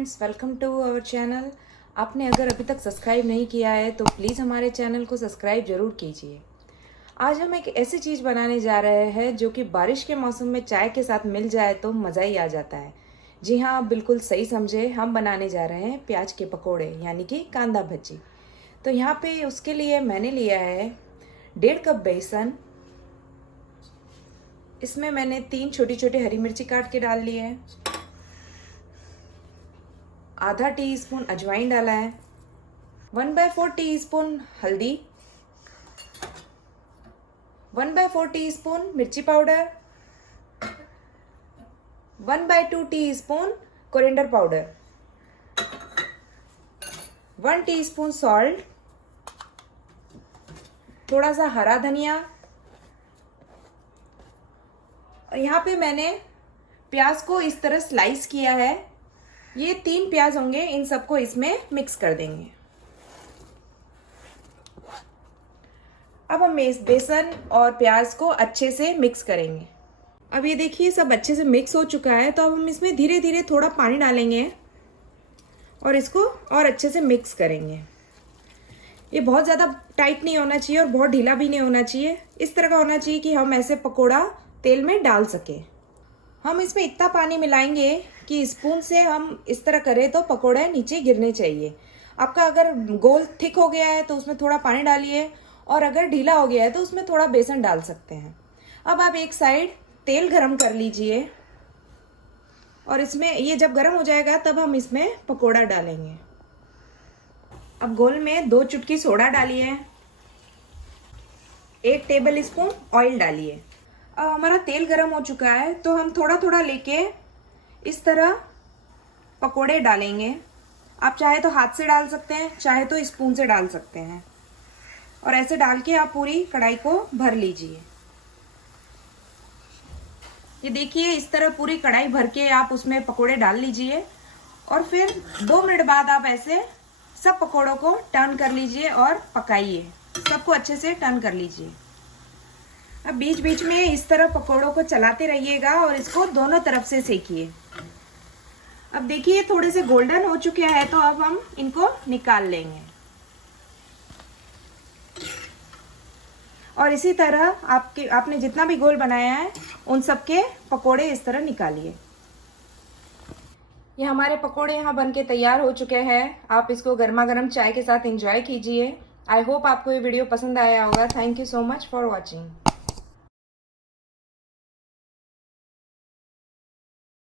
Friends, welcome to our channel. आपने अगर अभी तक सब्सक्राइब नहीं किया है तो प्लीज़ हमारे चैनल को सब्सक्राइब ज़रूर कीजिए। आज हम एक ऐसी चीज़ बनाने जा रहे हैं जो कि बारिश के मौसम में चाय के साथ मिल जाए तो मज़ा ही आ जाता है। जी हाँ, आप बिल्कुल सही समझे, हम बनाने जा रहे हैं प्याज के पकोड़े यानी कि कांदा भज्जी। तो यहाँ पे उसके लिए मैंने लिया है 1.5 कप बेसन। इसमें मैंने 3 छोटी छोटी हरी मिर्ची काट के डाल ली है। आधा टीस्पून अजवाइन डाला है। 1/4 टीस्पून हल्दी, 1/4 टीस्पून मिर्ची powder, 1/2 teaspoon coriander powder, 1 teaspoon salt, थोड़ा सा हरा धनिया। और यहाँ पे मैंने प्याज को इस तरह स्लाइस किया है। ये 3 प्याज होंगे, इन सबको इसमें मिक्स कर देंगे। अब हम बेसन और प्याज को अच्छे से मिक्स करेंगे। अब ये देखिए सब अच्छे से मिक्स हो चुका है, तो अब हम इसमें धीरे धीरे थोड़ा पानी डालेंगे और इसको और अच्छे से मिक्स करेंगे। ये बहुत ज़्यादा टाइट नहीं होना चाहिए और बहुत ढीला भी नहीं होना चाहिए। इस तरह का होना चाहिए कि हम ऐसे पकोड़ा तेल में डाल सकें। हम इसमें इतना पानी मिलाएंगे कि स्पून से हम इस तरह करें तो पकोड़े नीचे गिरने चाहिए। आपका अगर गोल थिक हो गया है तो उसमें थोड़ा पानी डालिए, और अगर ढीला हो गया है तो उसमें थोड़ा बेसन डाल सकते हैं। अब आप एक साइड तेल गरम कर लीजिए और इसमें ये जब गरम हो जाएगा तब हम इसमें पकोड़ा डालेंगे। अब गोल में 2 चुटकी सोडा डालिए, 1 टेबल स्पून ऑयल डालिए। हमारा तेल गरम हो चुका है तो हम थोड़ा थोड़ा लेके इस तरह पकोड़े डालेंगे। आप चाहे तो हाथ से डाल सकते हैं, चाहे तो स्पून से डाल सकते हैं, और ऐसे डाल के आप पूरी कढ़ाई को भर लीजिए। ये देखिए इस तरह पूरी कढ़ाई भर के आप उसमें पकोड़े डाल लीजिए, और फिर 2 मिनट बाद आप ऐसे सब पकोड़ों को टर्न कर लीजिए और पकाइए। सबको अच्छे से टर्न कर लीजिए। अब बीच बीच में इस तरह पकोड़ों को चलाते रहिएगा और इसको दोनों तरफ से सेकिए। अब देखिए थोड़े से गोल्डन हो चुके हैं, तो अब हम इनको निकाल लेंगे। और इसी तरह आपने जितना भी गोल बनाया है उन सब के पकोड़े इस तरह निकालिए। ये हमारे पकोड़े यहाँ बनके तैयार हो चुके हैं। आप इसको गर्मा गर्म चाय के साथ एंजॉय कीजिए। आई होप आपको ये वीडियो पसंद आया होगा। Thank you so much for watching.